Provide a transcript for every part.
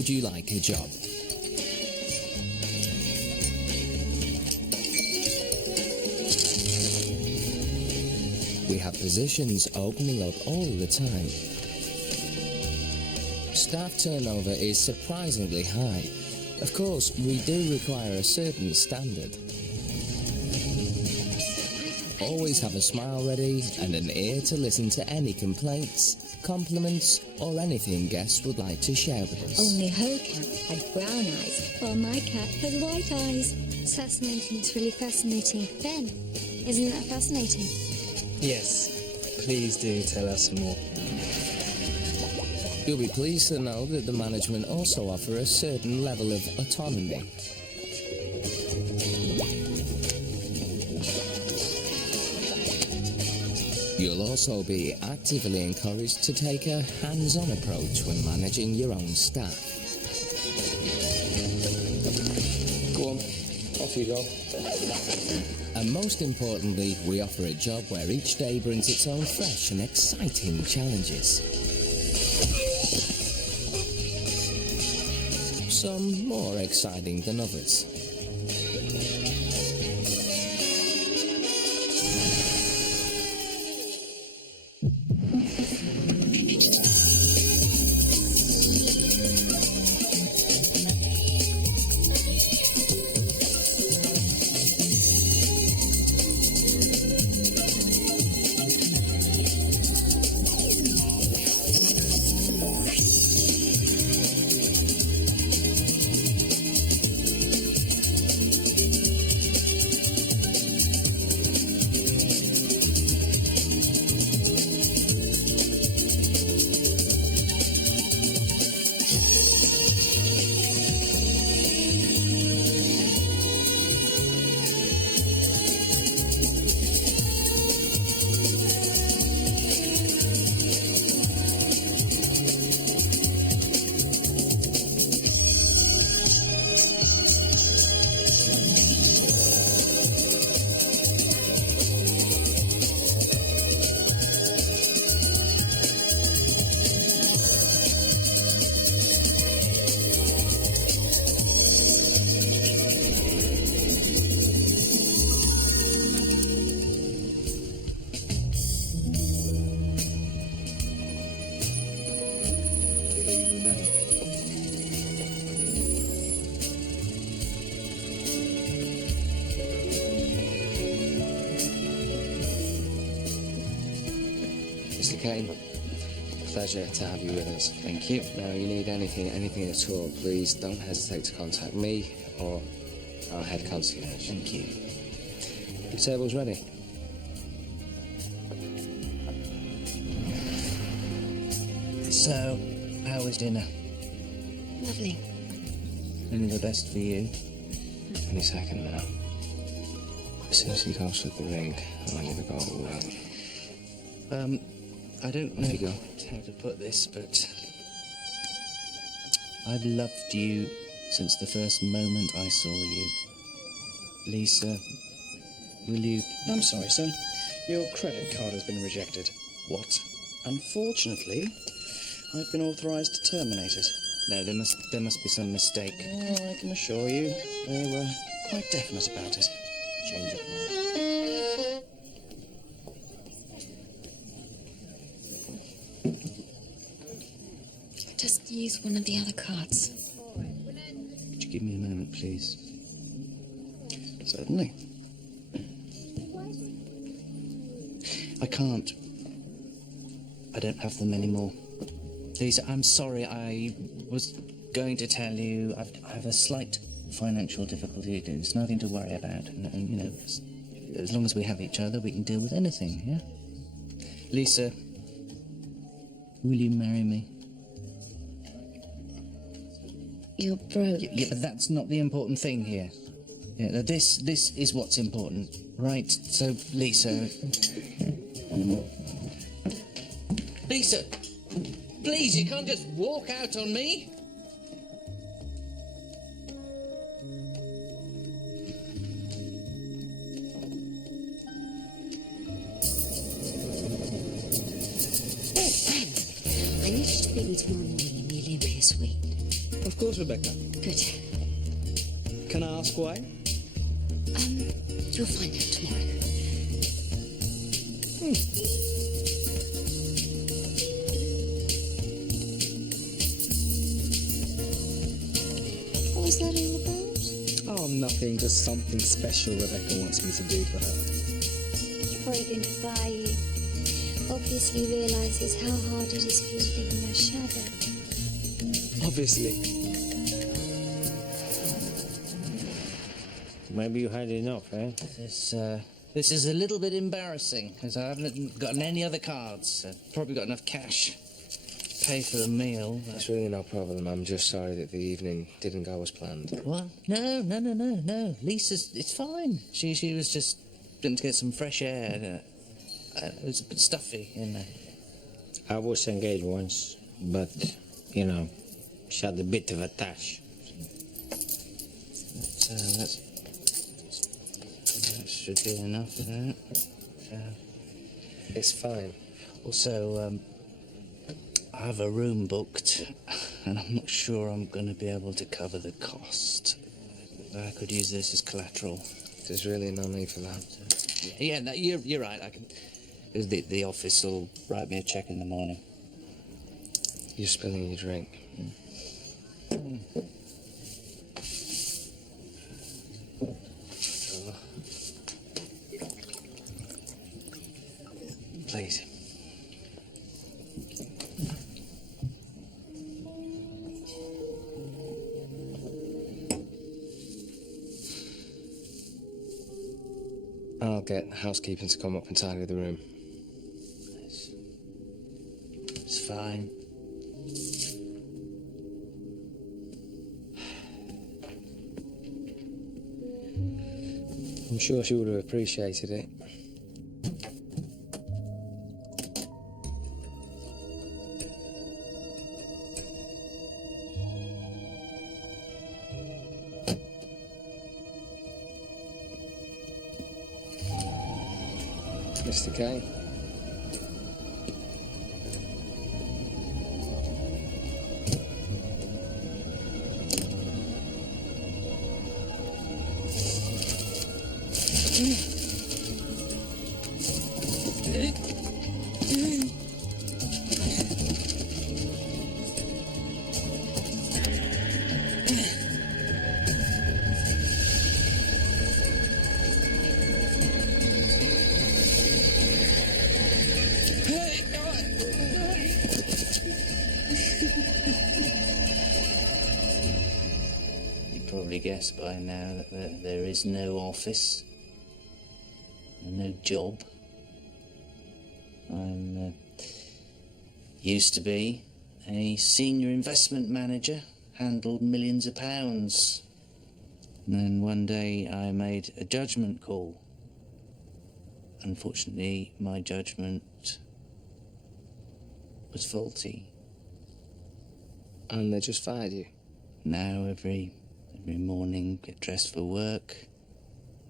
would you like a job? We have positions opening up all the time. Staff turnover is surprisingly high. Of course, we do require a certain standard. Always have a smile ready and an ear to listen to any complaints, compliments, or anything guests would like to share with us. Only her cat had brown eyes, while my cat has white eyes. It's fascinating, it's really fascinating. Ben, isn't that fascinating? Yes, please do tell us more. You'll be pleased to know that the management also offer a certain level of autonomy. You'll also be actively encouraged to take a hands-on approach when managing your own staff. Go on, off you go. And most importantly, we offer a job where each day brings its own fresh and exciting challenges. Some more exciting than others. Mr. Kane, pleasure to have you with us. Thank you. Now, you need anything at all, please don't hesitate to contact me or our head concierge. Thank you. Your table's ready. So, how was dinner? Lovely. Only the best for you. Any second now. As soon as he goes with the ring, I want you to go away. I don't know Off you go. how to put this, but I've loved you since the first moment I saw you. Lisa, will you... I'm sorry, sir. Your credit card has been rejected. What? Unfortunately, I've been authorized to terminate it. No, there must be some mistake. Oh, I can assure you, they were quite definite about it. Change of mind. Just use one of the other cards. Could you give me a moment, please? Certainly. I can't. I don't have them anymore. Lisa, I'm sorry. I was going to tell you I have a slight financial difficulty. It's nothing to worry about. And you know, as long as we have each other, we can deal with anything, yeah? Lisa, will you marry me? You're broke. Yeah, but that's not the important thing here. Yeah, this is what's important, right? So, Lisa... Lisa! Please, you can't just walk out on me! I need you to meet me tomorrow morning in the Olympia suite. Of course, Rebecca. Good. Can I ask why? You'll find out tomorrow. What was that all about? Oh, nothing. Just something special Rebecca wants me to do for her. She's probably going to buy you. Obviously realises how hard it is for you to live in her shadow. Obviously. Maybe you had enough, eh? This is a little bit embarrassing, because I haven't gotten any other cards. I've probably got enough cash to pay for the meal. It's really no problem. I'm just sorry that the evening didn't go as planned. What? No. Lisa's... It's fine. She was just going to get some fresh air. It was a bit stuffy in there. I was engaged once, but, you know, she had a bit of a tash. That should be enough for that. It's fine. Also, I have a room booked, and I'm not sure I'm going to be able to cover the cost. I could use this as collateral. There's really no need for that. Yeah, no, you're right. I can. The office will write me a check in the morning. You're spilling your drink. Please. I'll get housekeeping to come up and tidy the room. It's fine. I'm sure she would have appreciated it. Mr. Kane. Guess by now that there is no office and no job. I'm used to be a senior investment manager, handled millions of pounds. And then one day I made a judgment call. Unfortunately, my judgment was faulty. And they just fired you? Now every morning, get dressed for work,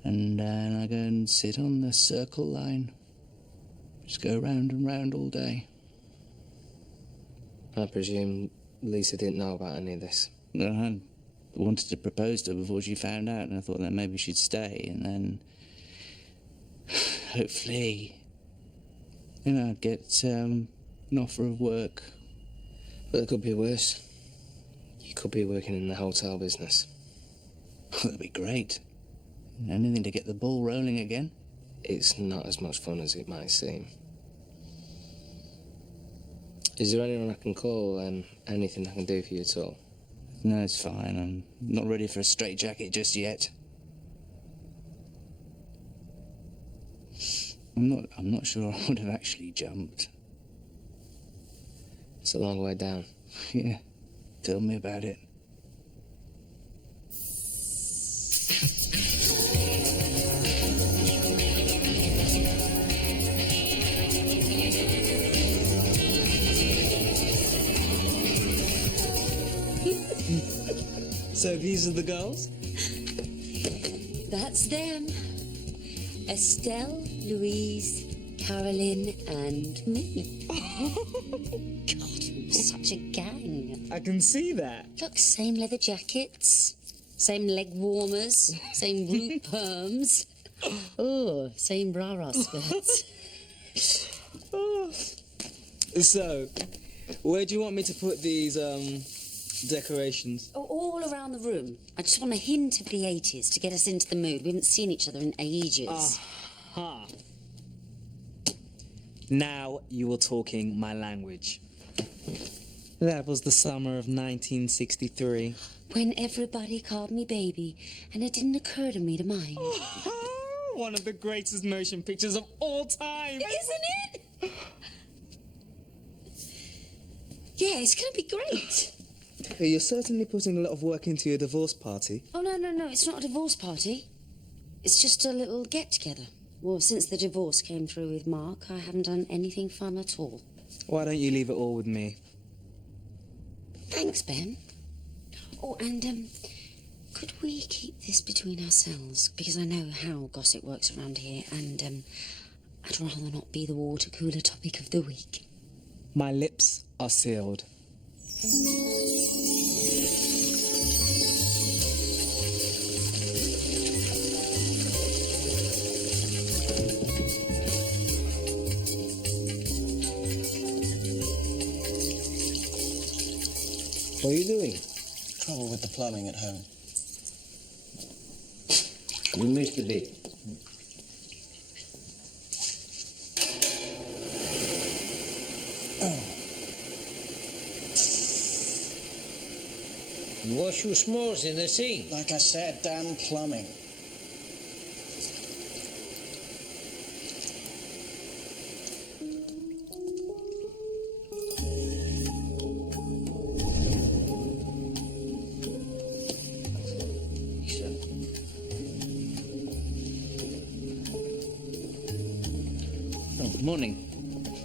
and then I go and sit on the Circle Line. Just go round and round all day. I presume Lisa didn't know about any of this. I wanted to propose to her before she found out, and I thought that maybe she'd stay, and then hopefully, I'd get an offer of work. But it could be worse. You could be working in the hotel business. That'd be great. Anything to get the ball rolling again. It's not as much fun as it might seem. Is there anyone I can call? Anything I can do for you at all? No, it's fine. I'm not ready for a straitjacket just yet. I'm not sure I would have actually jumped. It's a long way down. Yeah. Tell me about it. So these are the girls? That's them. Estelle, Louise, Caroline, and me. God, such a gang. I can see that. Look, same leather jackets, same leg warmers, same root perms. Oh, same bra skirts. So, where do you want me to put these, decorations? Oh, all around the room. I just want a hint of the 80s to get us into the mood. We haven't seen each other in ages. Aha. Now you are talking my language. That was the summer of 1963. When everybody called me baby, and it didn't occur to me to mind. One of the greatest motion pictures of all time. Isn't it? Yeah, it's going to be great. You're certainly putting a lot of work into your divorce party. Oh, no, it's not a divorce party. It's just a little get-together. Well, since the divorce came through with Mark, I haven't done anything fun at all. Why don't you leave it all with me? Thanks, Ben. Oh, and, could we keep this between ourselves? Because I know how gossip works around here, and, I'd rather not be the water cooler topic of the week. My lips are sealed. What are you doing? Trouble with the plumbing at home. We missed a bit. Wash your s'mores in the sink. Like I said, damn plumbing. Oh, morning.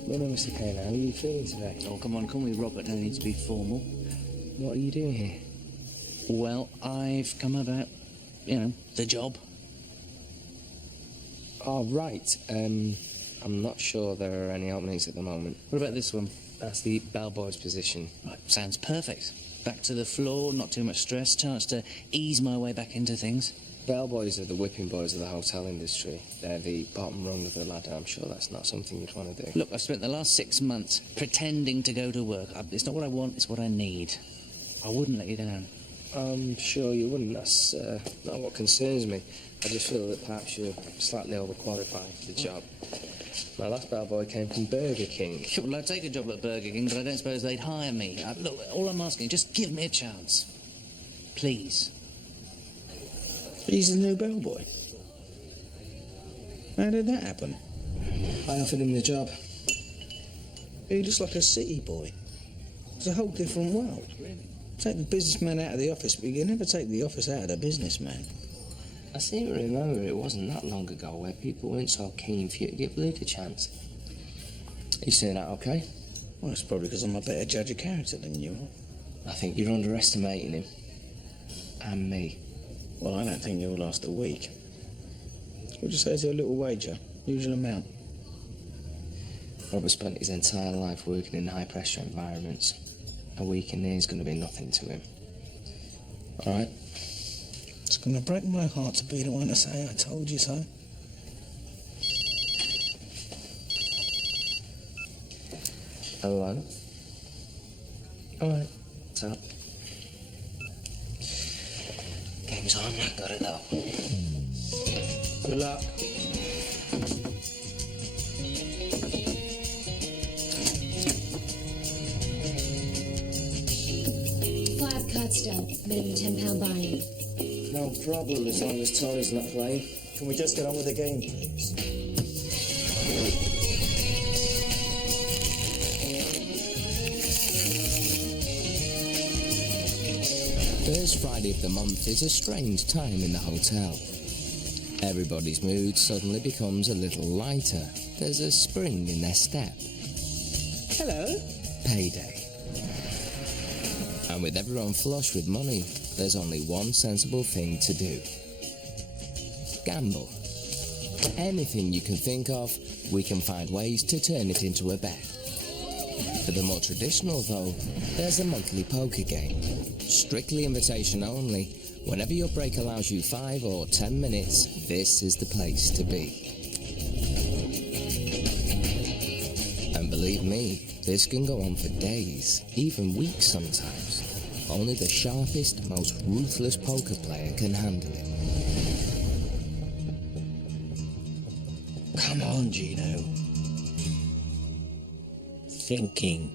Morning, Mr. Kane. How are you feeling today? Oh, come on, call me Robert. No need to be formal. What are you doing here? Well, I've come about, the job. Oh, right. I'm not sure there are any openings at the moment. What about this one? That's the bellboy's position. Right, sounds perfect. Back to the floor, not too much stress, chance to ease my way back into things. Bellboys are the whipping boys of the hotel industry. They're the bottom rung of the ladder. I'm sure that's not something you'd want to do. Look, I've spent the last 6 months pretending to go to work. It's not what I want, it's what I need. I wouldn't let you down. I'm sure you wouldn't. That's not what concerns me. I just feel that perhaps you're slightly overqualified for the job. My last bellboy came from Burger King. Well, I'd take a job at Burger King, but I don't suppose they'd hire me. Look, all I'm asking, just give me a chance. Please. He's the new bellboy. How did that happen? I offered him the job. He looks like a city boy. It's a whole different world. Take the businessman out of the office, but you can never take the office out of the businessman. I seem to remember it wasn't that long ago where people weren't so keen for you to give Luke a chance. You saying that okay? Well, it's probably because I'm a better judge of character than you are. I think you're underestimating him. And me. Well, I don't think you'll last a week. We'll just say it's a little wager, usual amount. Robert spent his entire life working in high-pressure environments. A week in there is going to be nothing to him. All right? It's going to break my heart to be the one to say I told you so. Hello? All right. What's up? Game's on. Gotta go. Good luck. Five cards still. Minimum £10 buy-in. No problem as long as Tony's not playing. Can we just get on with the game, please? First Friday of the month is a strange time in the hotel. Everybody's mood suddenly becomes a little lighter. There's a spring in their step. Hello? Payday. And with everyone flush with money, there's only one sensible thing to do. Gamble. Anything you can think of, we can find ways to turn it into a bet. For the more traditional, though, there's a monthly poker game. Strictly invitation only. Whenever your break allows you 5 or 10 minutes, this is the place to be. And believe me, this can go on for days, even weeks sometimes. Only the sharpest, most ruthless poker player can handle it. Come on, Gino. Thinking.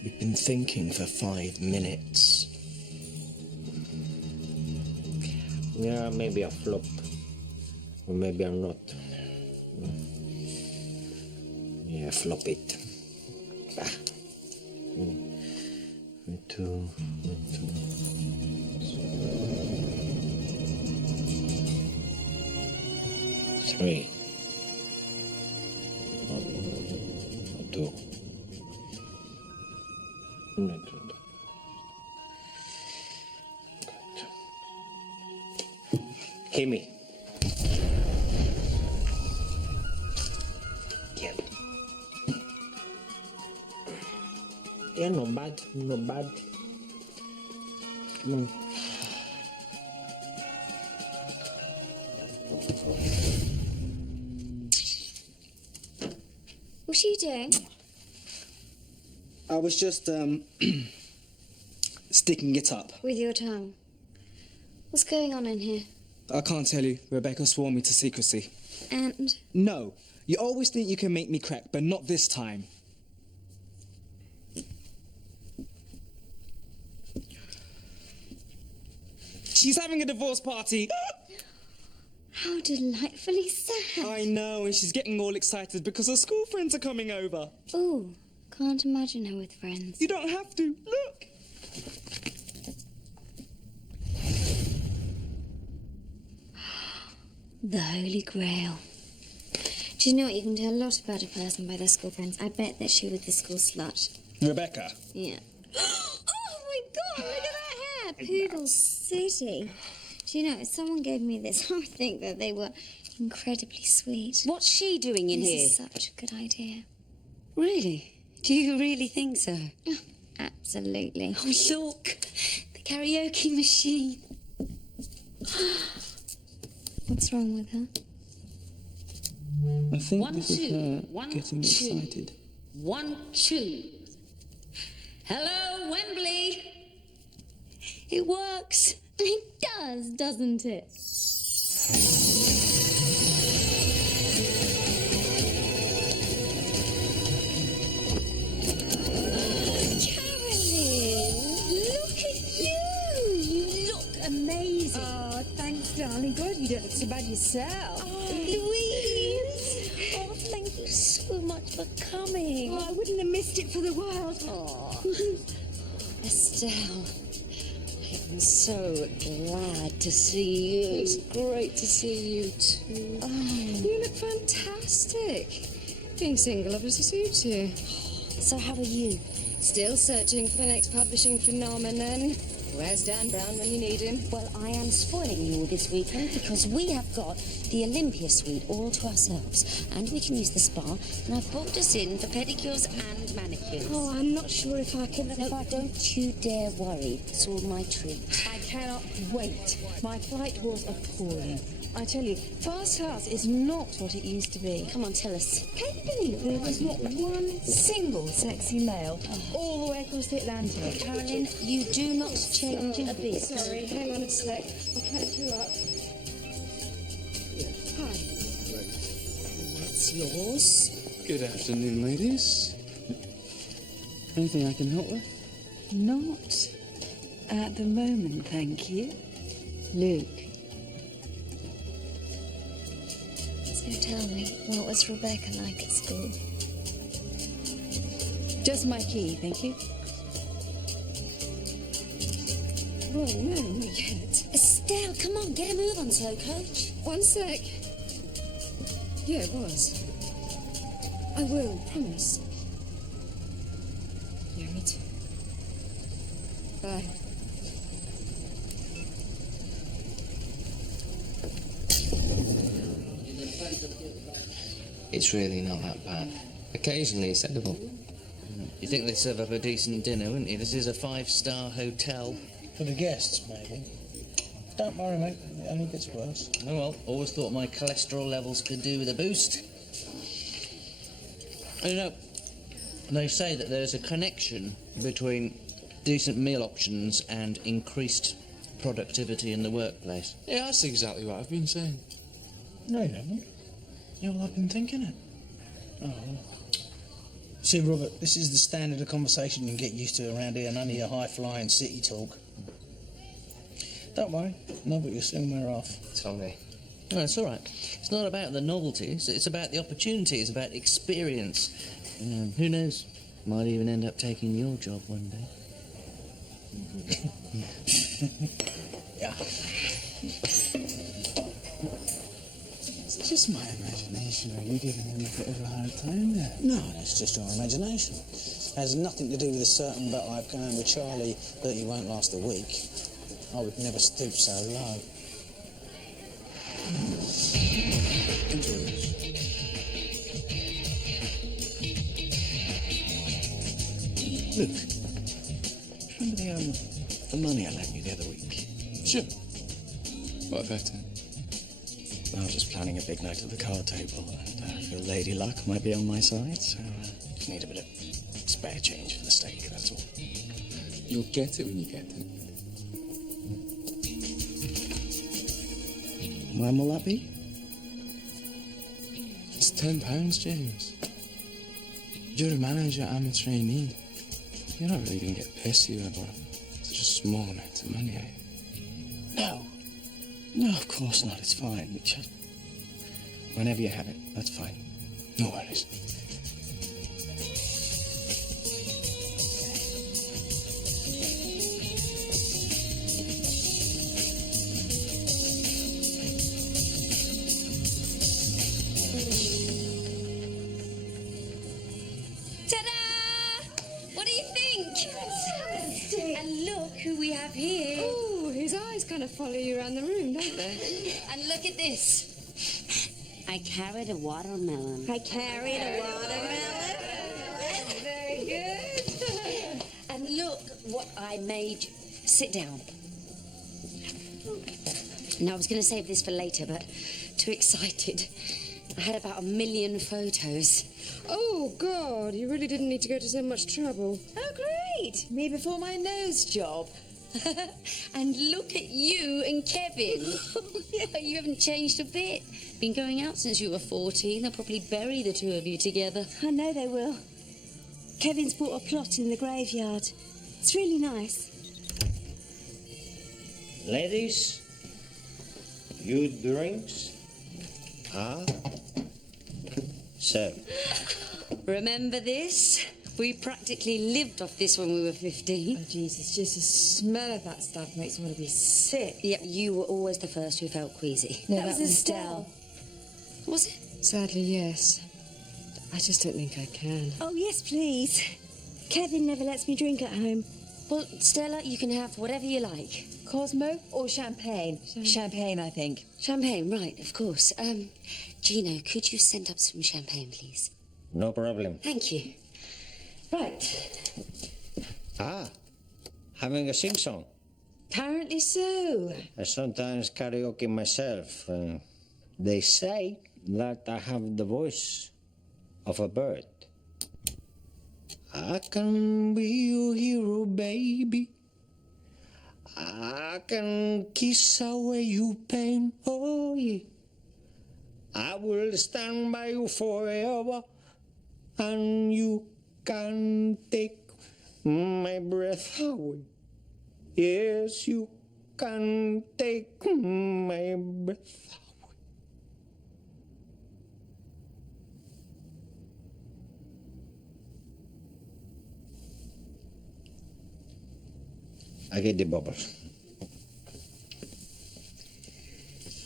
You've been thinking for 5 minutes. Yeah, maybe I flop. Or maybe I'm not. Yeah, flop it. Bah. Me too. 3. Not 2. Hit me. Yeah. Yeah, not bad. Not bad. Come on. What are you doing? I was just, sticking it up. With your tongue. What's going on in here? I can't tell you. Rebecca swore me to secrecy. And? No. You always think you can make me crack, but not this time. She's having a divorce party. How delightfully sad. I know, and she's getting all excited because her school friends are coming over. Ooh, can't imagine her with friends. You don't have to. Look. The Holy Grail. Do you know what? You can tell a lot about a person by their school friends. I bet that she was the school slut. Rebecca. Yeah. Oh my God! Look at that hair, Poodle City. Do you know, if someone gave me this, I would think that they were incredibly sweet. What's she doing in here? This is such a good idea. Really? Do you really think so? Oh, absolutely. Oh, look! The karaoke machine. What's wrong with her? I think 1, this is 2, her 1, getting 2. excited. 1, 2. Hello, Wembley. It works. It does, doesn't it? Look at you! You look amazing. Oh, thanks, darling. God, you don't look so bad yourself. Oh, Louise! Oh, thank you so much for coming. Oh, I wouldn't have missed it for the world. Oh, Estelle, I'm so glad to see you. It's great to see you too. You look fantastic. Being single obviously suits you. So how are you? Still searching for the next publishing phenomenon. Where's Dan Brown when you need him? Well, I am spoiling you all this weekend because we have got the Olympia suite all to ourselves. And we can use the spa. And I've booked us in for pedicures and manicures. Oh, I'm not sure if I can... No, don't you dare worry. It's all my treat. I cannot wait. My flight was appalling. I tell you, first class is not what it used to be. Come on, tell us. Can you believe there was not one single sexy male all the way across the Atlantic? Carolyn, you do not change a bit. Sorry, hang on a sec. I'll catch you up. Hi. That's yours. Good afternoon, ladies. Anything I can help with? Not at the moment, thank you. Luke. So tell me, what was Rebecca like at school? Just my key, thank you. Oh, no, not yet. Estelle, come on, get a move on, slow coach. One sec. Yeah, it was. I will, promise. Yeah, me too. Bye. It's really not that bad. Occasionally it's edible. You think they serve up a decent dinner, wouldn't you? This is a 5-star hotel. For the guests, maybe. Don't worry, mate. It only gets worse. Oh well, always thought my cholesterol levels could do with a boost. You know, they say that there's a connection between decent meal options and increased productivity in the workplace. Yeah, that's exactly what I've been saying. No, you haven't. Yeah, well, I've been thinking it. Oh. See, Robert, this is the standard of conversation you can get used to around here, none of your high-flying city talk. Don't worry, novelty will soon wear off. Tommy. No, it's all right. It's not about the novelties, it's about the opportunity, it's about experience. Who knows? Might even end up taking your job one day. Yeah. It's just my imagination. Are you giving him a bit of a hard time there? No, that's just your imagination. Has nothing to do with a certain bet I've gone with Charlie that he won't last a week. I would never stoop so low. Enjoy this. Look, remember the money I lent you the other week? Sure. What about it? I was just planning a big night at the card table, and I feel lady luck might be on my side, so just need a bit of spare change for the steak, that's all. You'll get it when you get it. When will that be? It's £10, James. You're a manager, I'm a trainee. You're not really going to get pissy over such a small amount of money, are you? No. No, of course not. It's fine. Just whenever you have it, that's fine. No worries. We have here. Oh, his eyes kind of follow you around the room, don't they? And look at this. I carried a watermelon. I carried a watermelon. That's very good. And look what I made you. Sit down. Now, I was going to save this for later, but too excited. I had about 1 million photos. Oh, God, you really didn't need to go to so much trouble. Oh, great. Me before my nose job. And look at you and Kevin. You haven't changed a bit. Been going out since you were 14. They'll probably bury the two of you together. I know they will. Kevin's bought a plot in the graveyard. It's really nice. Ladies, you drinks? Ah? So, Remember this? We practically lived off this when we were 15. Oh, Jesus, just the smell of that stuff makes me want to be sick. Yeah, you were always the first who felt queasy. No, that was Estelle. Was it? Sadly, yes. I just don't think I can. Oh, yes, please. Kevin never lets me drink at home. Well, Stella, you can have whatever you like. Cosmo or champagne? Champagne, I think. Champagne, right, of course. Gino, could you send up some champagne, please? no problem. Thank you. Right. Ah, having a sing-song. Apparently so. I sometimes karaoke myself. They say that I have the voice of a bird. I can be your hero, baby. I can kiss away your pain, oh yeah. I will stand by you forever, and you can take my breath away. Yes, you can take my breath away. I get the bubbles.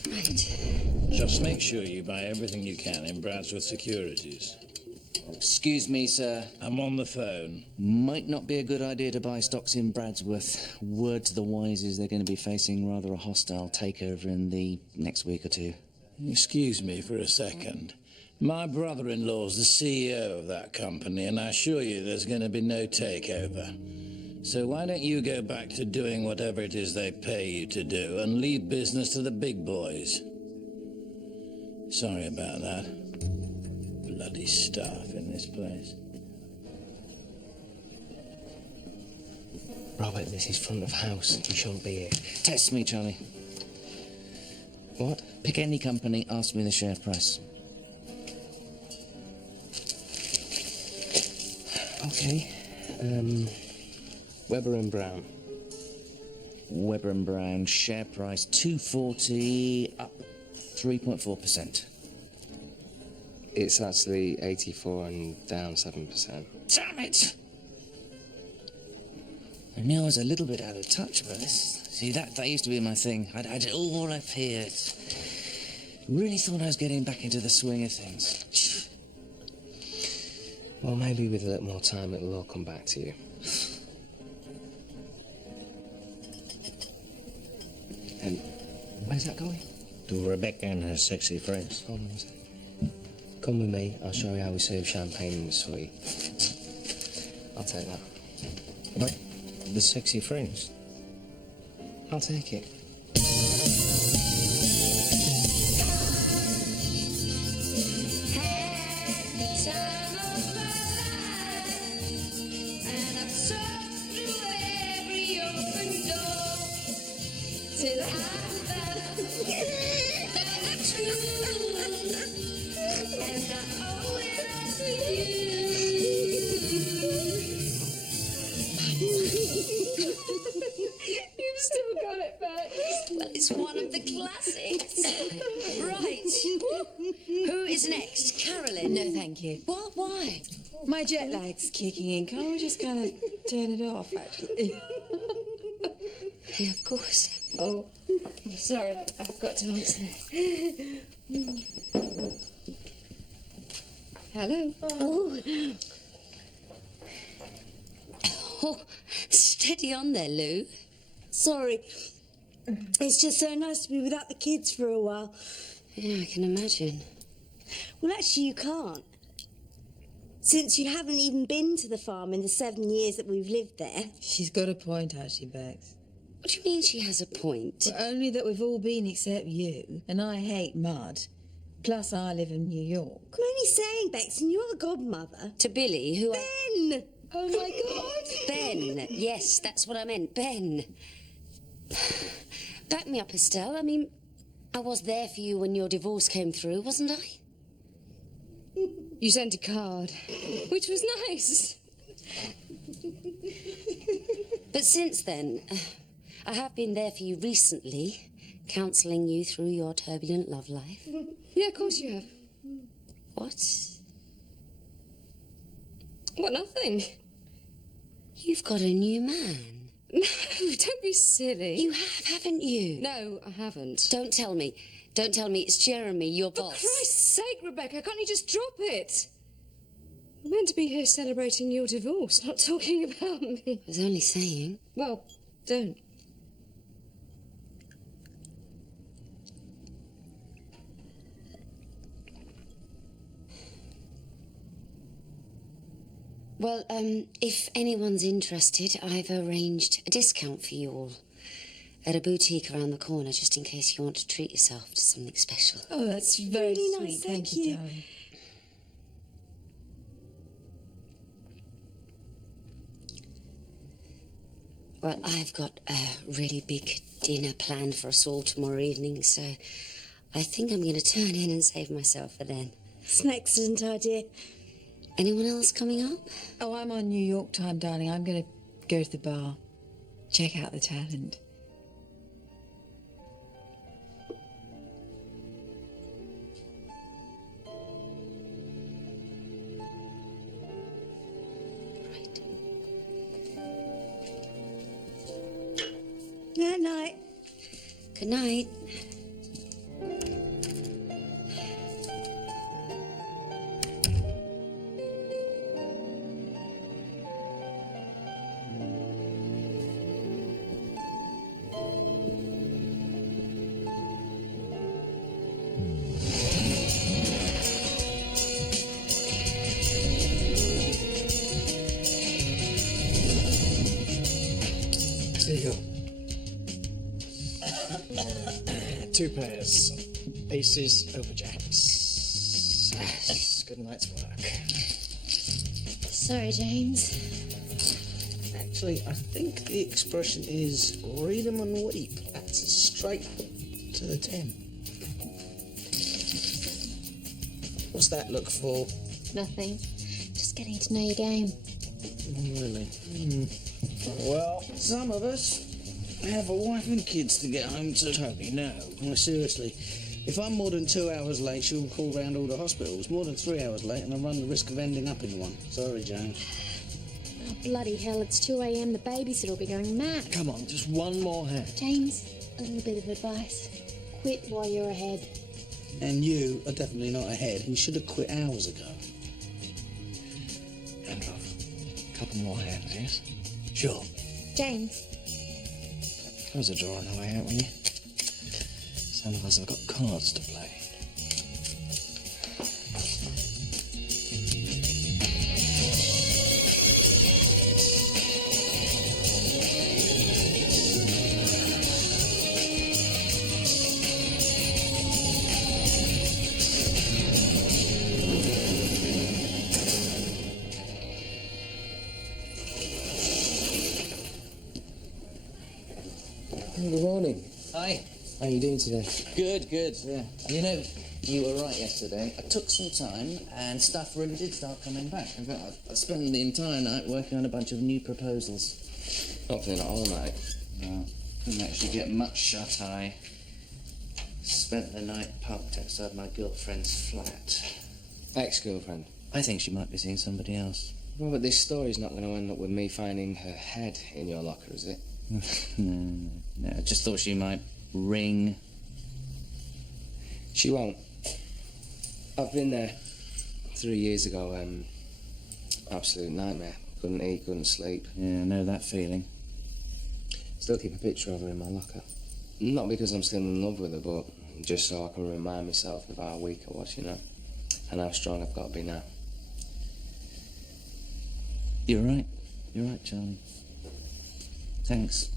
Right. Just make sure you buy everything you can in Bradsworth Securities. Excuse me, sir. I'm on the phone. Might not be a good idea to buy stocks in Bradsworth. Word to the wise is they're going to be facing rather a hostile takeover in the next week or two. Excuse me for a second. My brother-in-law's the CEO of that company, and I assure you there's going to be no takeover. So why don't you go back to doing whatever it is they pay you to do and leave business to the big boys? Sorry about that. Bloody staff in this place. Robert, this is front of house. You shouldn't be here. Test me, Charlie. What? Pick any company, ask me the share price. Okay. Weber and Brown. Weber and Brown, share price 240, up 3.4%. It's actually 84 and down 7%. Damn it! I knew I was a little bit out of touch with this. See, that used to be my thing. I'd had it all up here. Really thought I was getting back into the swing of things. Well, maybe with a little more time it'll all come back to you. And where's that going? To Rebecca and her sexy friends. Hold on a second. Come with me, I'll show you how we serve champagne in the suite. I'll take that. But the sexy friends? I'll take it. You've still got it back. Well, it's one of the classics. Right. Who is next? Carolyn? No, thank you. What? Why? My jet lag's kicking in. Can't we just kind of turn it off, actually? Yeah, of course. Oh, I'm sorry. I've got to answer. Hello. Oh, steady on there, Lou. Sorry. It's just so nice to be without the kids for a while. Yeah, I can imagine. Well, actually, you can't. Since you haven't even been to the farm in the 7 years that we've lived there. She's got a point, has she, Bex? What do you mean she has a point? Well, only that we've all been except you, and I hate mud. Plus, I live in New York. I'm only saying, Bex, and you're a godmother. To Billy, who Ben! Oh, my God. Ben. Yes, that's what I meant. Ben. Back me up, Estelle. I mean, I was there for you when your divorce came through, wasn't I? You sent a card, which was nice. But since then, I have been there for you recently, counselling you through your turbulent love life. Yeah, of course you have. What? What, nothing? You've got a new man. No, don't be silly. You have, haven't you? No, I haven't. Don't tell me. Don't tell me it's Jeremy, your boss. For Christ's sake, Rebecca, can't you just drop it? I'm meant to be here celebrating your divorce, not talking about me. I was only saying. Well, don't. Well, if anyone's interested, I've arranged a discount for you all at a boutique around the corner, just in case you want to treat yourself to something special. Oh, that's very really sweet. nice, Thank thank you, you. darling. Well, I've got a really big dinner planned for us all tomorrow evening, so I think I'm going to turn in and save myself for then. It's an excellent idea. Anyone else coming up? Oh, I'm on New York time, darling. I'm going to go to the bar, check out the talent. Night night. Good night. 2 pairs. Aces over jacks. Yes, good night's work. Sorry, James. Actually, I think the expression is read 'em and weep. That's straight to the 10. What's that look for? Nothing. Just getting to know your game. Really? Well, some of us have a wife and kids to get home to. Totally, no. No, seriously. If I'm more than 2 hours late, she'll call round all the hospitals. More than 3 hours late, and I run the risk of ending up in one. Sorry, Jane. Oh, bloody hell, it's 2 a.m. The babysitter will be going mad. Come on, just one more hand. James, a little bit of advice. Quit while you're ahead. And you are definitely not ahead. You should have quit hours ago. Andrew, a couple more hands, yes? Sure. James. Close the door on the way out, will you? Some of us have got cards to play. Good morning. Hi. How are you doing today? Good, good, yeah. You know, you were right yesterday. I took some time and stuff really did start coming back. In fact, I spent the entire night working on a bunch of new proposals. Not feeling all night. No, couldn't actually get much shut-eye. Spent the night parked outside my girlfriend's flat. Ex-girlfriend? I think she might be seeing somebody else. Well, but this story's not going to end up with me finding her head in your locker, is it? No, I just thought she might ring. She won't. I've been there 3 years ago. Absolute nightmare. Couldn't eat, couldn't sleep. Yeah, I know that feeling. Still keep a picture of her in my locker. Not because I'm still in love with her, but just so I can remind myself of how weak I was, you know, and how strong I've got to be now. You're right. You're right, Charlie. Thanks.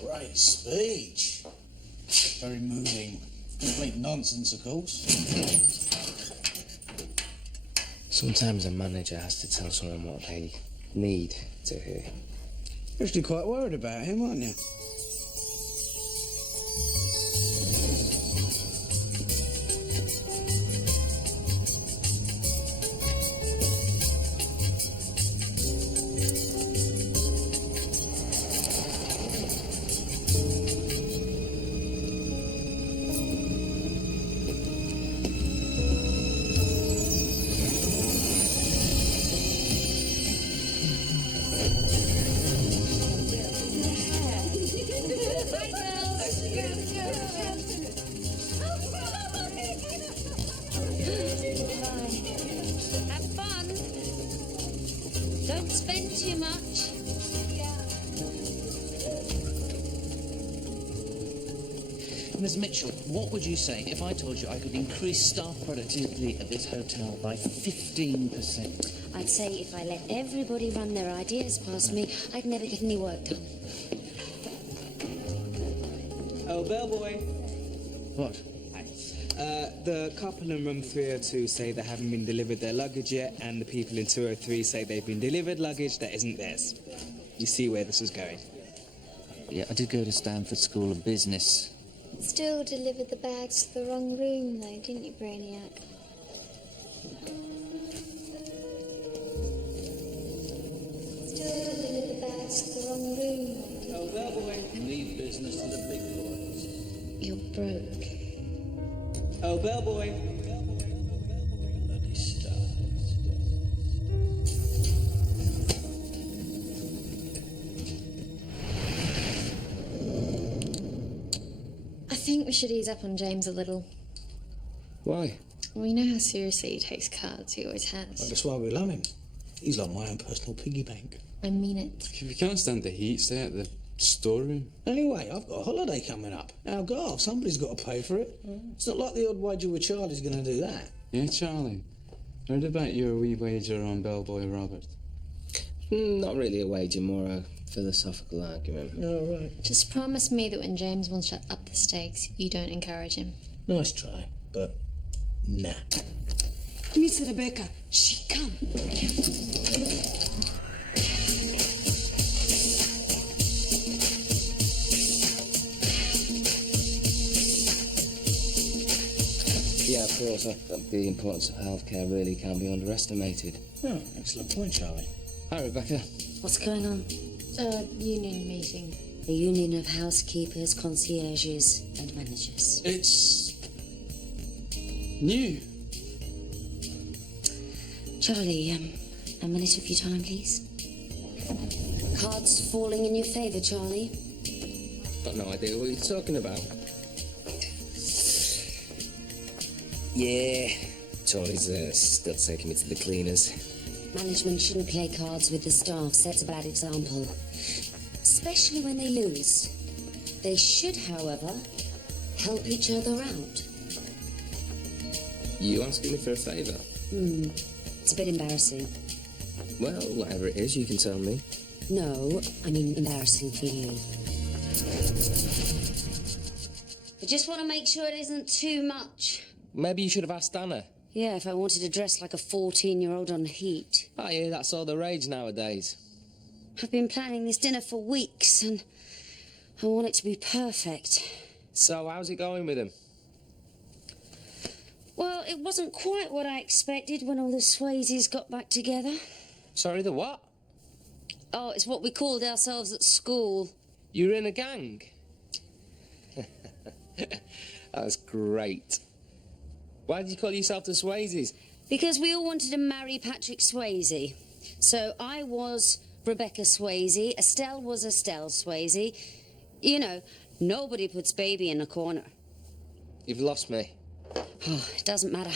Great speech. Very moving. Complete nonsense, of course. Sometimes a manager has to tell someone what they need to hear. You're actually quite worried about him, aren't you? Have fun. Don't spend too much. Ms. Mitchell, what would you say if I told you I could increase staff productivity at this hotel by 15%? I'd say if I let everybody run their ideas past me, I'd never get any work done. Oh, bellboy. What? The couple in room 302 say they haven't been delivered their luggage yet, and the people in 203 say they've been delivered luggage that isn't theirs. You see where this is going. Yeah, I did go to Stanford School of Business. Still delivered the bags to the wrong room, though, didn't you, Brainiac? Still delivered the bags to the wrong room. Oh, bellboy. Leave business to the big boys. You're broke. Oh, bellboy. Bloody stars. I think we should ease up on James a little. Why? We know how seriously he takes cards. He always Well, has. that's why we love him. He's like my own personal piggy bank. I mean it. If you can't stand the heat, stay at the storeroom. Anyway, I've got a holiday coming up. Now, God, somebody's got to pay for it. It's not like the odd wager with Charlie's going to do that. Yeah, Charlie. Heard about your wee wager on Bellboy Robert. Not really a wager, more a philosophical argument. Oh, right. Just promise me that when James wants to up the stakes, you don't encourage him. Nice try, but nah. Miss Rebecca, she come. Yeah, of course. The importance of healthcare really can be underestimated. Oh, excellent point, Charlie. Hi, Rebecca. What's going on? Union meeting. The union of housekeepers, concierges, and managers. It's new. Charlie, a minute of your time, please. Cards falling in your favour, Charlie. Got no idea what you're talking about. Yeah, Tony's still taking me to the cleaners. Management shouldn't play cards with the staff. Sets a bad example. Especially when they lose. They should, however, help each other out. You asking me for a favour? It's a bit embarrassing. Well, whatever it is, you can tell me. No, I mean embarrassing for you. I just want to make sure it isn't too much. Maybe you should have asked Anna. Yeah, if I wanted to dress like a 14-year-old on heat. Oh, yeah, that's all the rage nowadays. I've been planning this dinner for weeks, and I want it to be perfect. So, how's it going with him? Well, it wasn't quite what I expected when all the Swayzes got back together. Sorry, the what? Oh, it's what we called ourselves at school. You're in a gang? That's great. Why did you call yourself the Swayzes? Because we all wanted to marry Patrick Swayze. So I was Rebecca Swayze, Estelle was Estelle Swayze. You know, nobody puts baby in a corner. You've lost me. Oh, it doesn't matter.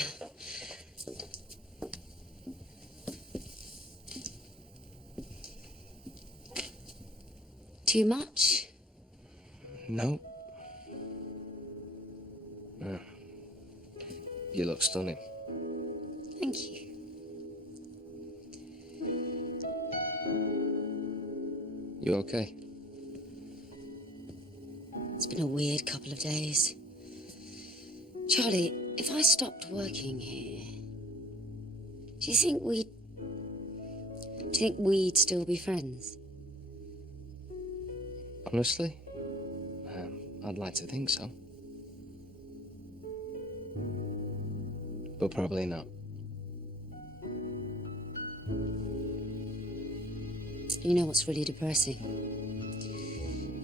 Too much? No. No. You look stunning. Thank you. You okay? It's been a weird couple of days. Charlie, if I stopped working here, do you think we'd still be friends? Honestly? I'd like to think so. But probably not. You know what's really depressing?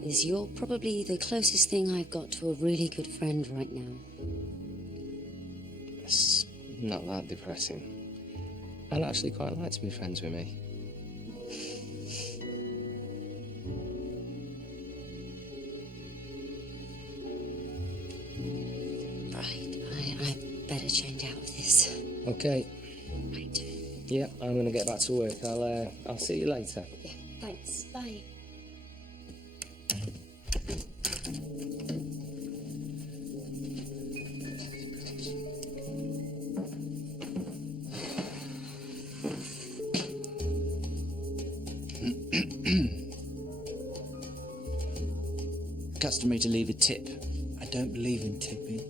Is you're probably the closest thing I've got to a really good friend right now. It's not that depressing. I'd actually quite like to be friends with me. Right, I better change out of this. Okay. Right. Yeah, I'm gonna get back to work. I'll see you later. Yeah, thanks. Bye. Customary to leave a tip. I don't believe in tipping.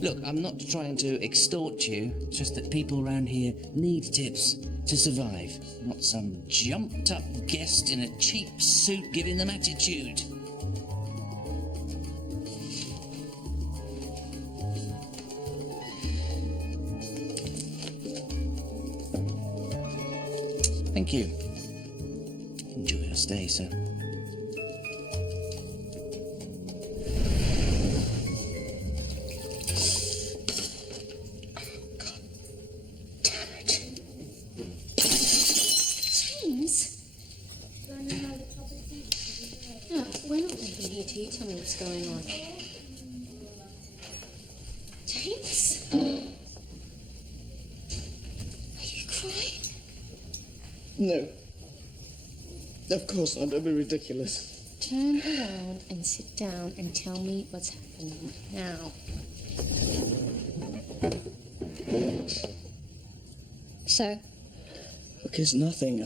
Look, I'm not trying to extort you, it's just that people around here need tips to survive, not some jumped-up guest in a cheap suit giving them attitude. Thank you. Enjoy your stay, sir. No, we're not leaving here till you tell me what's going on. James? Are you crying? No. Of course not. That'd be ridiculous. Turn around and sit down and tell me what's happening now. So? Look, it's nothing.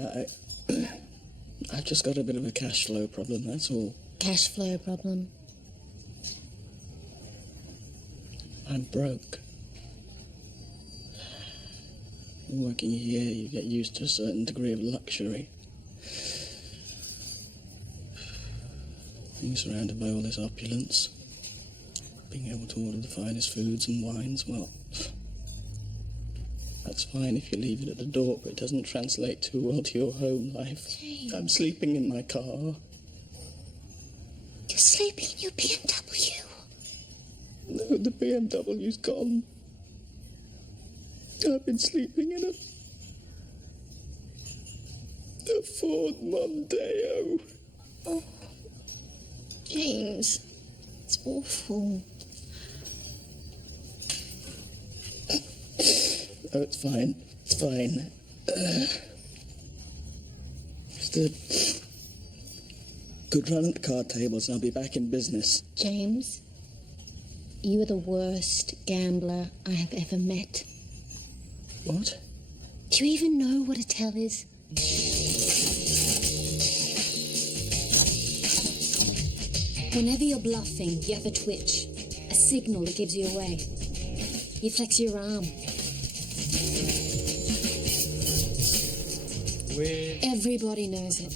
I've just got a bit of a cash flow problem, that's all. Cash flow problem. I'm broke. Working here, you get used to a certain degree of luxury. Being surrounded by all this opulence, being able to order the finest foods and wines, well, that's fine if you leave it at the door, but it doesn't translate too well to your home life. James. I'm sleeping in my car. You're sleeping in your BMW. No, the BMW's gone. I've been sleeping in a Ford Mondeo. Oh, James, it's awful. Oh, it's fine. It's fine. Just a good run at the card tables and I'll be back in business. James, you are the worst gambler I have ever met. What? Do you even know what a tell is? Whenever you're bluffing, you have a twitch, a signal that gives you away. You flex your arm. Everybody knows it.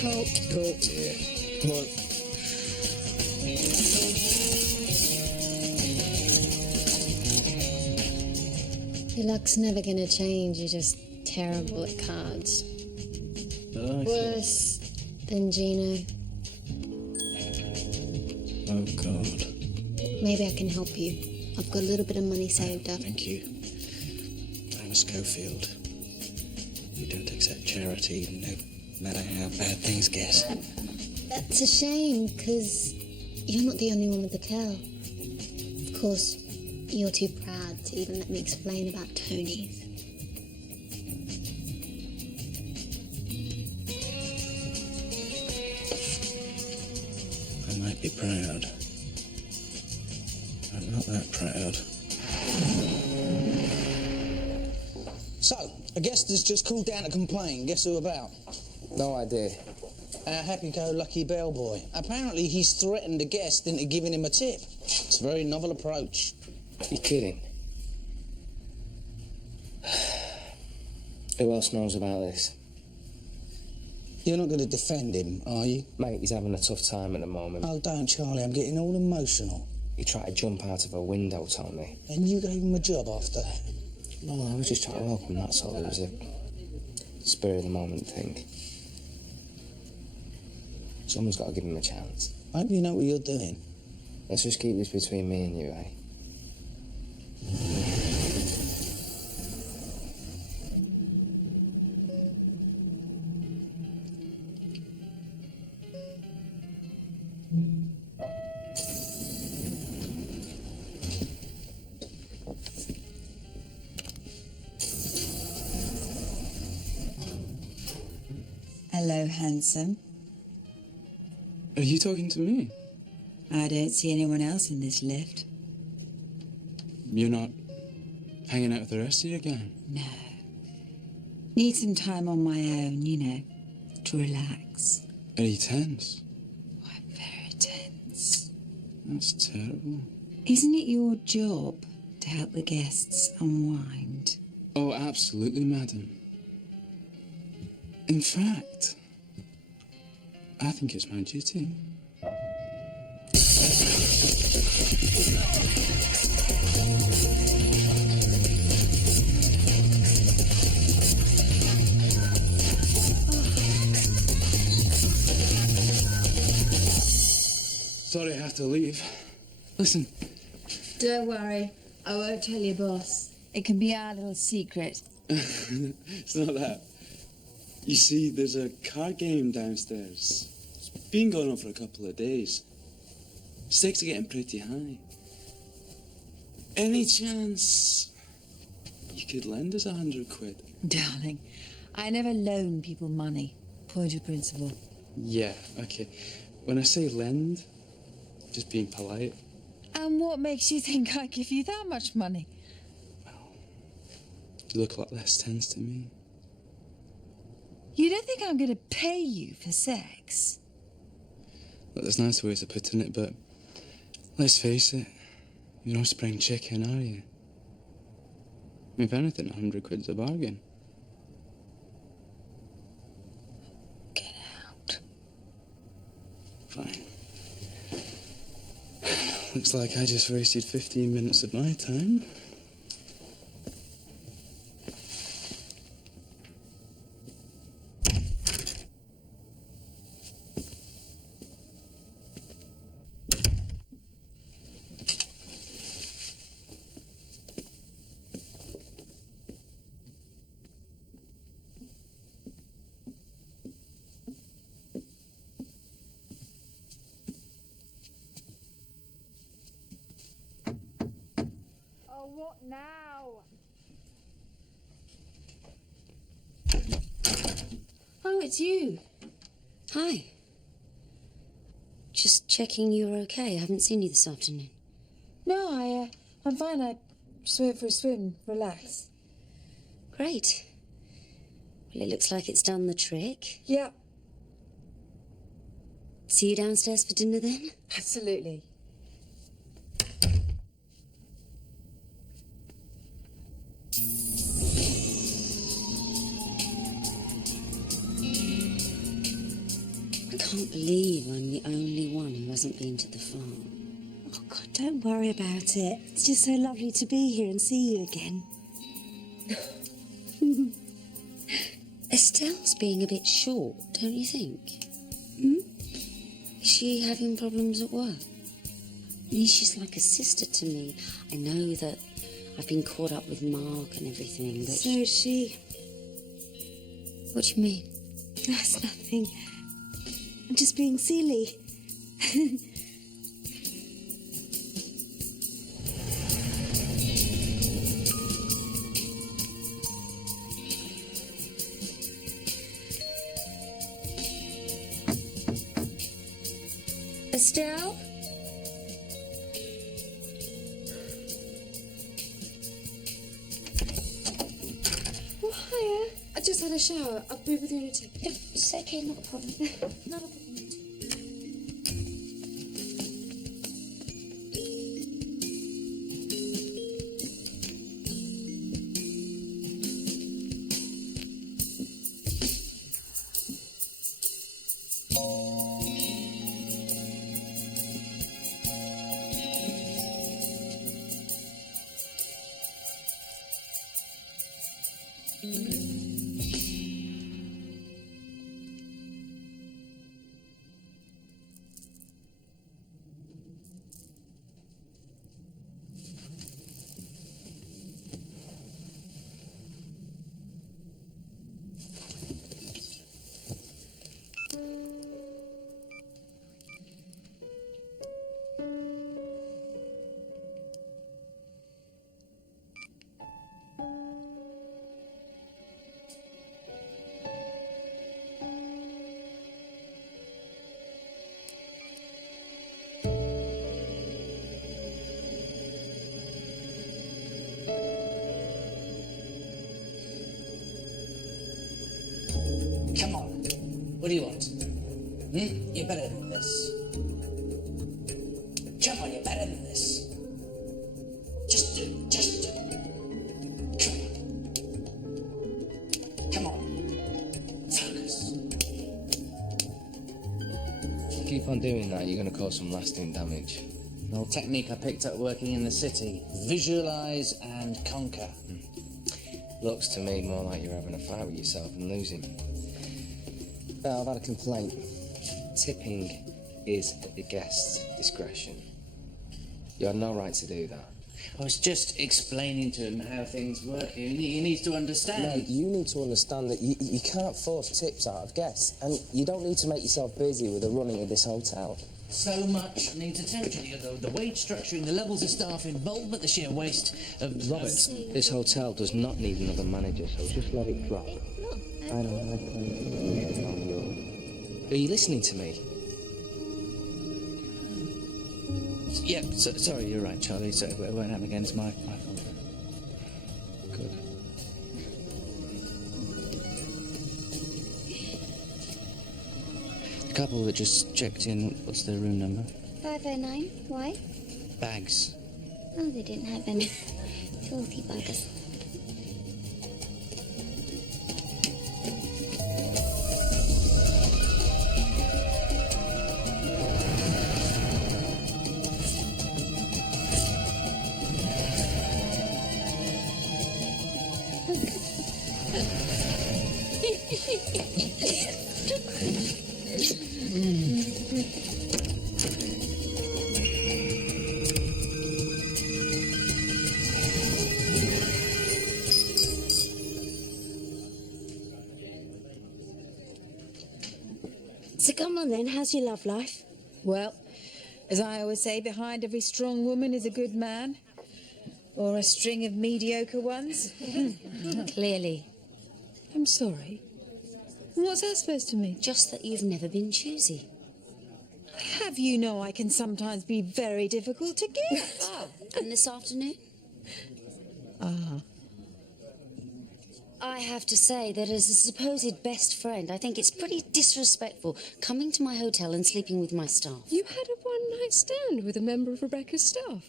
Colt. Come on. Your luck's never gonna change. You're just terrible at cards. Worse than Gino. Oh, God. Maybe I can help you. I've got a little bit of money saved up. Thank you. I'm a Schofield. We don't accept charity, no matter how bad things get. That's a shame, because you're not the only one with the tell. Of course, you're too proud to even let me explain about Tony's. I might be proud. I'm not that proud. So, I guess there's just called down to complain. Guess who about? No idea. Our happy-go-lucky bellboy. Apparently he's threatened a guest into giving him a tip. It's a very novel approach. You're kidding. Who else knows about this? You're not going to defend him, are you? Mate, he's having a tough time at the moment. Oh, don't, Charlie. I'm getting all emotional. He tried to jump out of a window, Tony. And you gave him a job after that? No, I was just trying to help him, that's all. It was a spur of the moment thing. Someone's got to give him a chance. I hope you know what you're doing. Let's just keep this between me and you, eh? Hello, handsome. Are you talking to me? I don't see anyone else in this lift. You're not hanging out with the rest of your gang? No. Need some time on my own, you know, to relax. Are you tense? I'm very tense. That's terrible. Isn't it your job to help the guests unwind? Oh, absolutely, madam. In fact, I think it's my duty. Sorry I have to leave. Listen. Don't worry. I won't tell your boss. It can be our little secret. It's not that. You see, there's a card game downstairs. It's been going on for a couple of days. Stakes are getting pretty high. Any chance you could lend us 100 quid? Darling, I never loan people money. Point of principle. Yeah, okay. When I say lend, just being polite. And what makes you think I give you that much money? You look a lot less tense to me. You don't think I'm going to pay you for sex? Look, there's nicer ways of putting it, but let's face it, you're no spring chicken, are you? If anything, 100 quid's a bargain. Get out. Fine. Looks like I just wasted 15 minutes of my time. What now? Oh, it's you. Hi. Just checking you're okay. I haven't seen you this afternoon. No, I'm fine. I just went for a swim. Relax. Great. Well, it looks like it's done the trick. Yeah. See you downstairs for dinner then? Absolutely. I can't believe I'm the only one who hasn't been to the farm. Oh, God, don't worry about it. It's just so lovely to be here and see you again. Estelle's being a bit short, don't you think? Hmm? Is she having problems at work? I mean, she's like a sister to me. I know that I've been caught up with Mark and everything, but... So is she. What do you mean? That's nothing. I'm just being silly. Estelle? Oh, hiya. I just had a shower. I'll be with you in a tick. It's okay, not a problem. Not a problem. Come on. What do you want? You're better than this. Come on, you're better than this. Just do it. Just do it. Come on. Come on. Focus. If you keep on doing that, you're going to cause some lasting damage. An old technique I picked up working in the city. Visualize and conquer. Looks to me more like you're having a fight with yourself and losing. I've had a complaint. Tipping is at the guest's discretion. You had no right to do that. I was just explaining to him how things work. He needs to understand. No, you need to understand that you can't force tips out of guests, and you don't need to make yourself busy with the running of this hotel. So much needs attention. The wage structuring, the levels of staff involvement, the sheer waste of... Robert, this hotel does not need another manager, so just let it drop. I don't like Are you listening to me? Yeah, sorry, you're right, Charlie. So it won't happen again. It's my fault. Good. The couple that just checked in, what's their room number? 509. Why? Bags. Oh, they didn't have any. Filthy buggers. So come on then, how's your love life? Well, as I always say, behind every strong woman is a good man. Or a string of mediocre ones. Clearly. I'm sorry. What's that supposed to mean? Just that you've never been choosy. Have you know I can sometimes be very difficult to get? Oh, and this afternoon? Ah. I have to say that as a supposed best friend, I think it's pretty disrespectful coming to my hotel and sleeping with my staff. You had a one-night stand with a member of Rebecca's staff.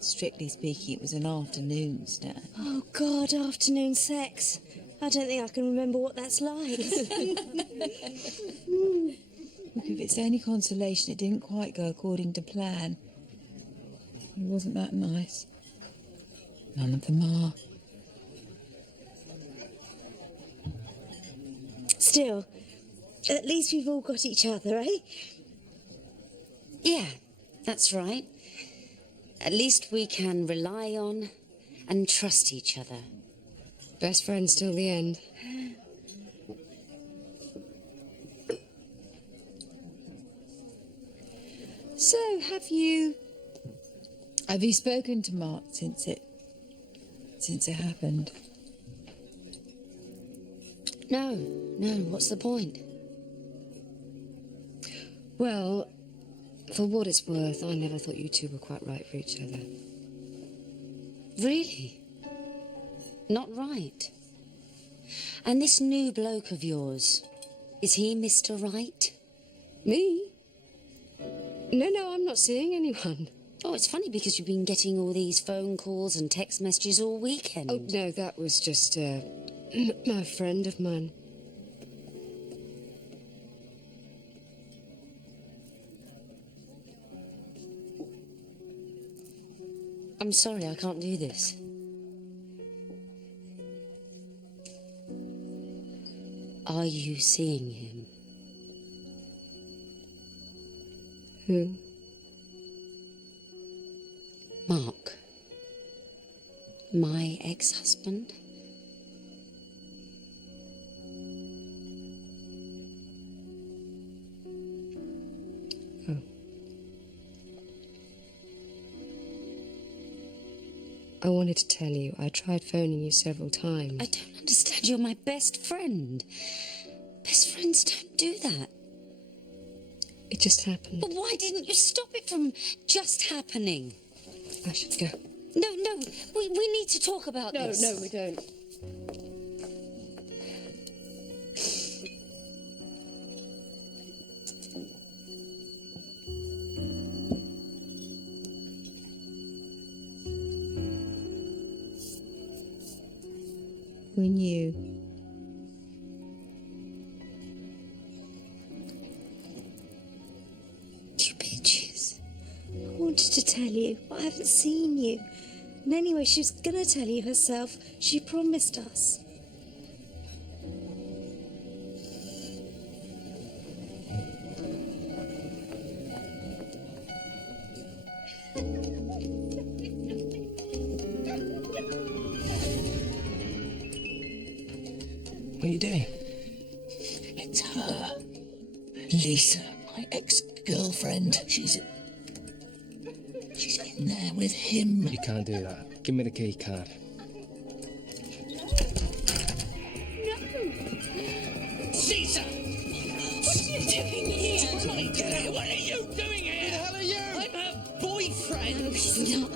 Strictly speaking, it was an afternoon stand. Oh, God, afternoon sex. I don't think I can remember what that's like. Look, if it's any consolation, it didn't quite go according to plan. It wasn't that nice. None of them are. Still, at least we've all got each other, eh? Yeah, that's right. At least we can rely on and trust each other. Best friends till the end. So, have you spoken to Mark since it happened? No, what's the point? Well, for what it's worth, I never thought you two were quite right for each other. Really? Not right? And this new bloke of yours, is he Mr. Right? Me? No, I'm not seeing anyone. Oh, it's funny because you've been getting all these phone calls and text messages all weekend. Oh, no, that was just a friend of mine. I'm sorry, I can't do this. Are you seeing him? Who? Mark. My ex-husband. Oh. I wanted to tell you, I tried phoning you several times. I don't understand. You're my best friend. Best friends don't do that. It just happened. But why didn't you stop it from just happening? I should go. No, we need to talk about this. No, we don't. We knew. You bitches. I wanted to tell you, but I haven't seen you. And anyway, she was gonna tell you herself. She promised us. What are you doing? It's her. Lisa, my ex-girlfriend. She's in there with him. You can't do that. Give me the key card. Caesar! What are you doing here? What are you doing here? Who the hell are you? I'm her boyfriend. No, he's not.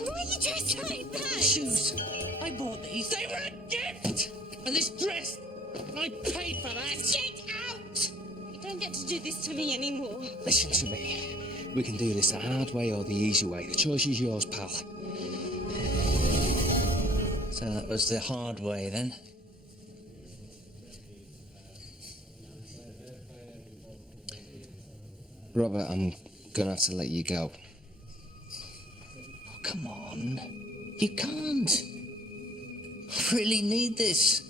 Why are you dressed like that? Shoes. I bought these. They were a gift. And this dress, I paid for that. Get out! You don't get to do this to me anymore. Listen to me. We can do this the hard way or the easy way. The choice is yours, pal. So that was the hard way then? Robert, I'm gonna have to let you go. Oh, come on. You can't. I really need this.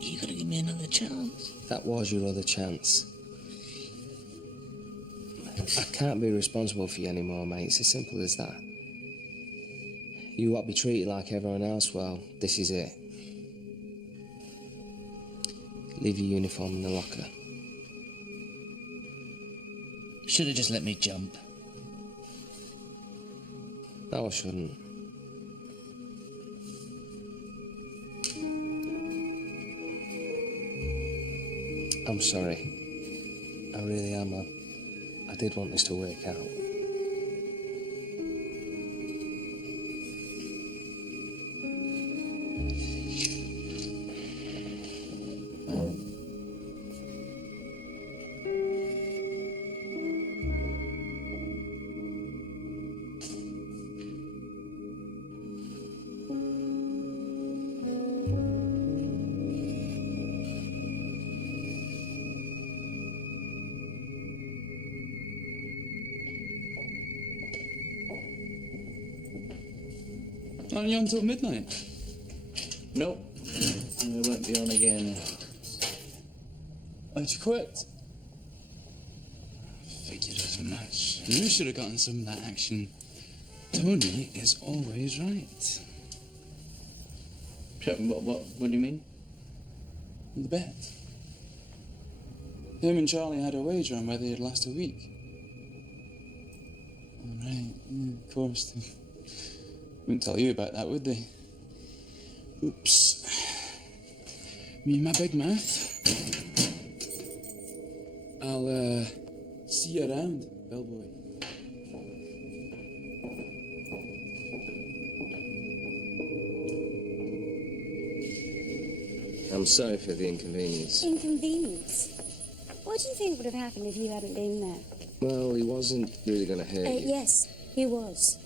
You gotta give me another chance. That was your other chance. I can't be responsible for you anymore, mate. It's as simple as that. You want to be treated like everyone else, well, this is it. Leave your uniform in the locker. You should have just let me jump. No, I shouldn't. I'm sorry. I really am. I did want this to work out. Aren't you on till midnight? Nope. I won't be on again. Why'd you quit? Figured as much. You should have gotten some of that action. Tony is always right. What do you mean? The bet. Him and Charlie had a wager on whether it'd last a week. All right, yeah, of course. They wouldn't tell you about that, would they? Oops. Me and my big mouth. I'll, see you around, bellboy. I'm sorry for the inconvenience. Inconvenience? What do you think would have happened if you hadn't been there? Well, he wasn't really going to hurt you. Yes, he was.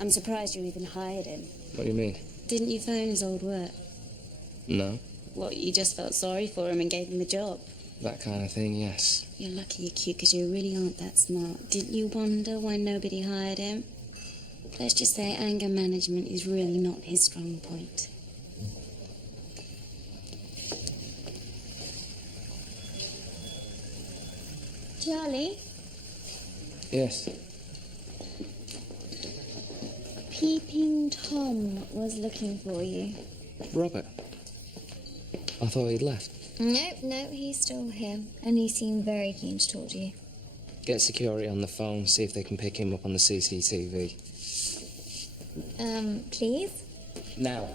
I'm surprised you even hired him. What do you mean? Didn't you phone his old work? No. What, you just felt sorry for him and gave him the job? That kind of thing, yes. You're lucky you're cute because you really aren't that smart. Didn't you wonder why nobody hired him? Let's just say anger management is really not his strong point. Charlie? Yes. Peeping Tom was looking for you. Robert? I thought he'd left. No, he's still here. And he seemed very keen to talk to you. Get security on the phone, see if they can pick him up on the CCTV. Please? Now.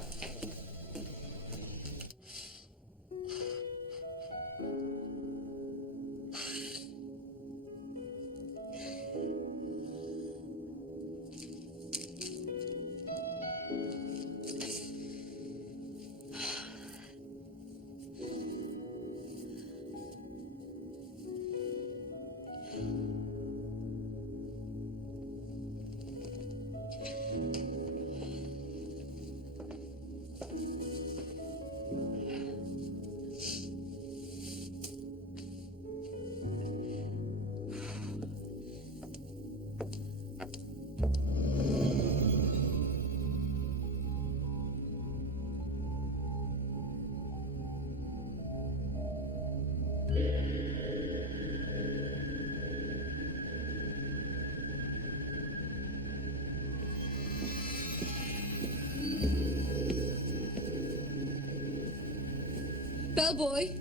Bellboy,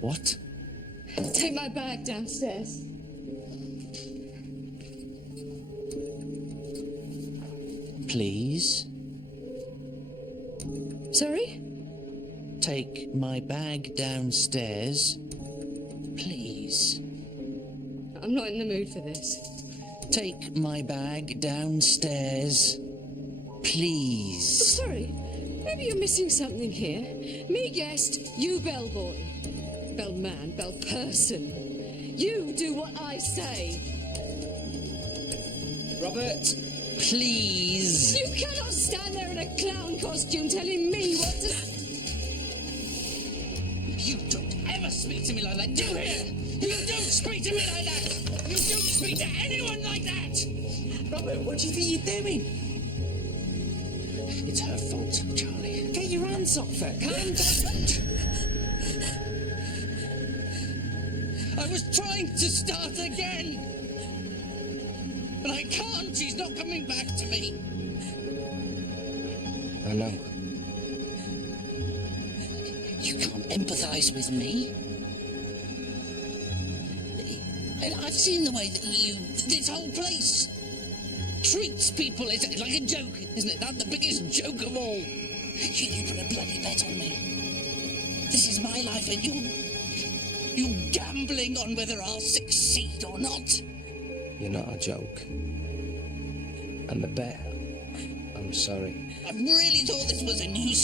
What? take my bag downstairs. Please? Sorry? Take my bag downstairs. Please. I'm not in the mood for this. Take my bag downstairs. Please. Sorry. Maybe you're missing something here. Me guest, you bellboy. Bellman, bell person. You do what I say. Robert, please. You cannot stand there in a clown costume telling me what to... You don't ever speak to me like that, do you hear? You don't speak to me like that! You don't speak to anyone like that! Robert, what do you think you're doing? It's her fault, Charlie. Get your hands off her. Calm down. I was trying to start again! But I can't, she's not coming back to me. I know. You can't empathise with me. And I've seen the way that this whole place treats people. It's like a joke, isn't it? That's the biggest joke of all. You put a bloody bet on me. This is my life and you're gambling on whether I'll succeed or not. You're not a joke. And the bet, I'm sorry. I really thought this was a new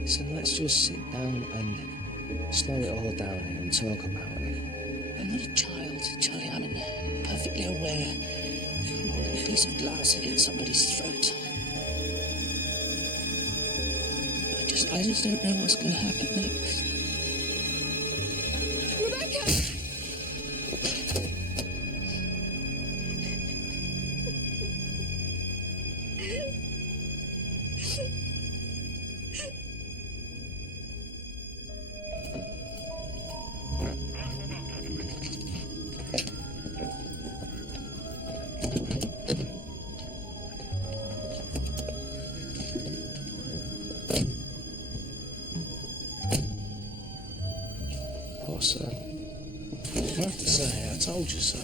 Listen, let's just sit down and slow it all down here and talk about it. I'm not a child, Charlie. I'm perfectly aware I'm holding a piece of glass against somebody's throat. I just don't know what's going to happen next. Rebecca! What's that? I have to say, I told you so. I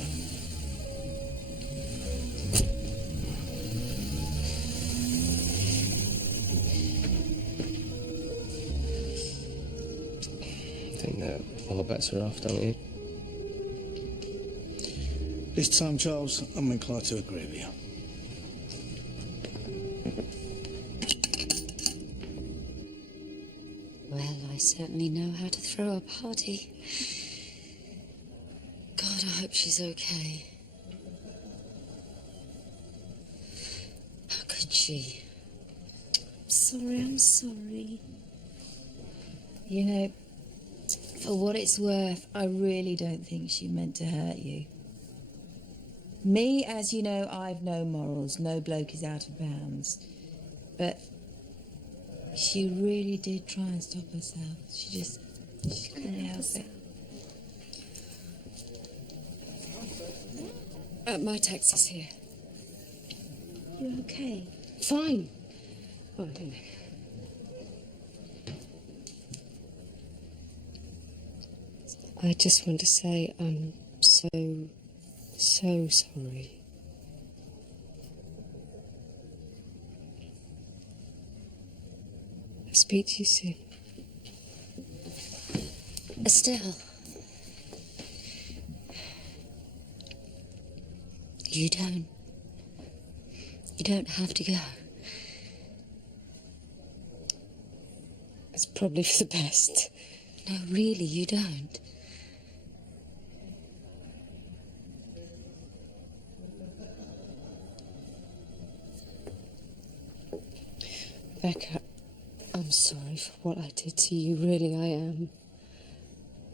think that all bets are off, don't you? This time, Charles, I'm inclined to agree with you. Well, I certainly know how to throw a party. God, I hope she's okay. How could she? I'm sorry. You know, for what it's worth, I really don't think she meant to hurt you. Me, as you know, I've no morals. No bloke is out of bounds. But she really did try and stop herself. She couldn't help it. My taxi's here. You okay? Fine. Oh, I don't know. I just want to say I'm so sorry. I'll speak to you soon. Estelle. You don't have to go. It's probably for the best. No, really, you don't. Becca, I'm sorry for what I did to you, really I am.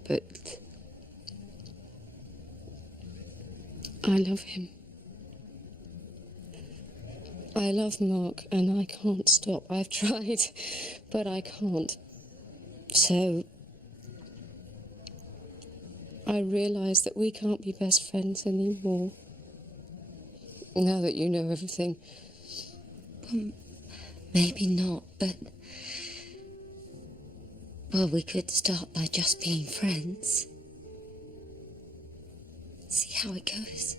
But I love him. I love Mark and I can't stop. I've tried, but I can't. So I realise that we can't be best friends anymore. Now that you know everything. Maybe not, but... Well, we could start by just being friends. See how it goes.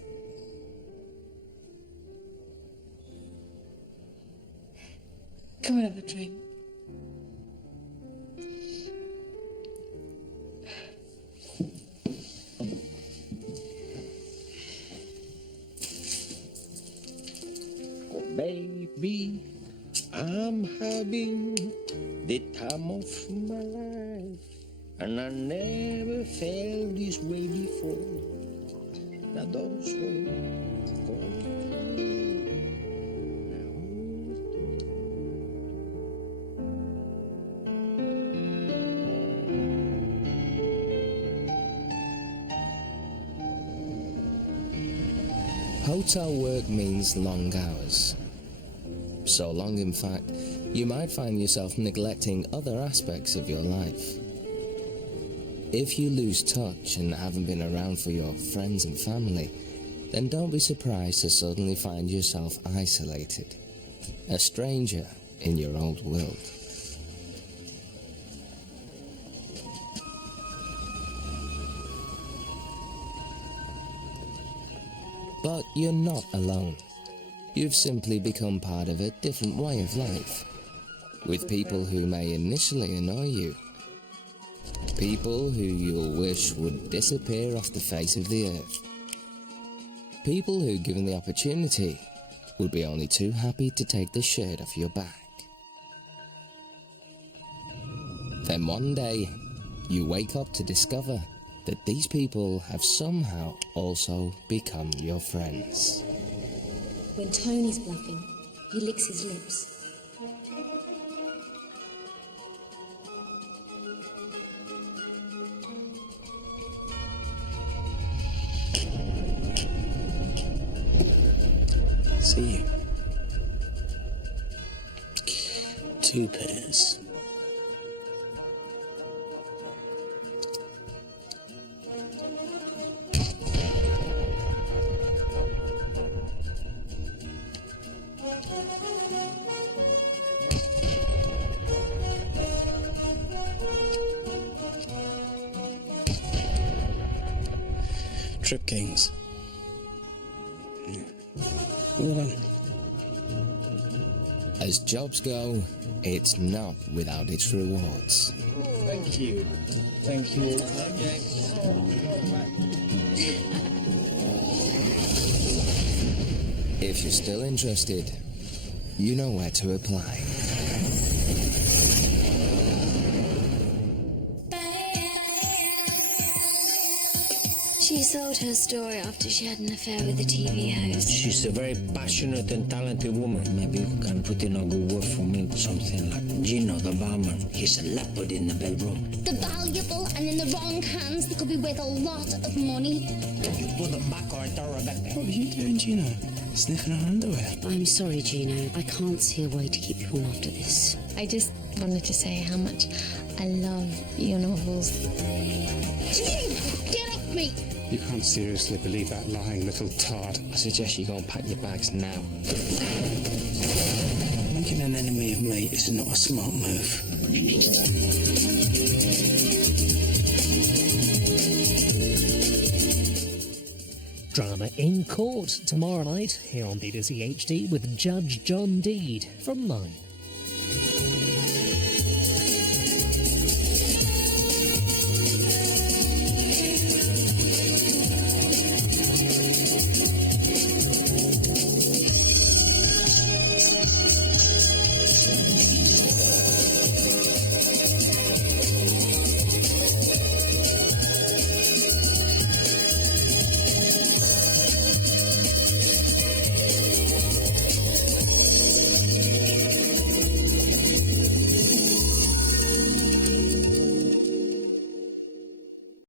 Come and have a drink. Baby, I'm having the time of my life, and I never felt this way before. Now those were going Hotel work means long hours. So long, in fact, you might find yourself neglecting other aspects of your life. If you lose touch and haven't been around for your friends and family, then don't be surprised to suddenly find yourself isolated, a stranger in your old world. But you're not alone. You've simply become part of a different way of life, with people who may initially annoy you, people who you'll wish would disappear off the face of the earth, people who, given the opportunity, would be only too happy to take the shirt off your back. Then one day, you wake up to discover that these people have somehow also become your friends. When Tony's bluffing, he licks his lips. See you. 2 pairs. Trip Kings. Well done. As jobs go, it's not without its rewards. Thank you. Thank you. If you're still interested, you know where to apply. She sold her story after she had an affair with the TV host. She's a very passionate and talented woman. Maybe you can put in a good word for me. Something like Gino, the barman. He's a leopard in the bedroom. They're valuable, and in the wrong hands, they could be worth a lot of money. Put them back or I throw her back there. What are you doing, Gino? Sniffing her underwear? I'm sorry, Gino. I can't see a way to keep you on after this. I just wanted to say how much I love your novels. Get off me! You can't seriously believe that lying little tart. I suggest you go and pack your bags now. Making an enemy of me is not a smart move. Drama in Court tomorrow night here on BBC HD with Judge John Deed from 9.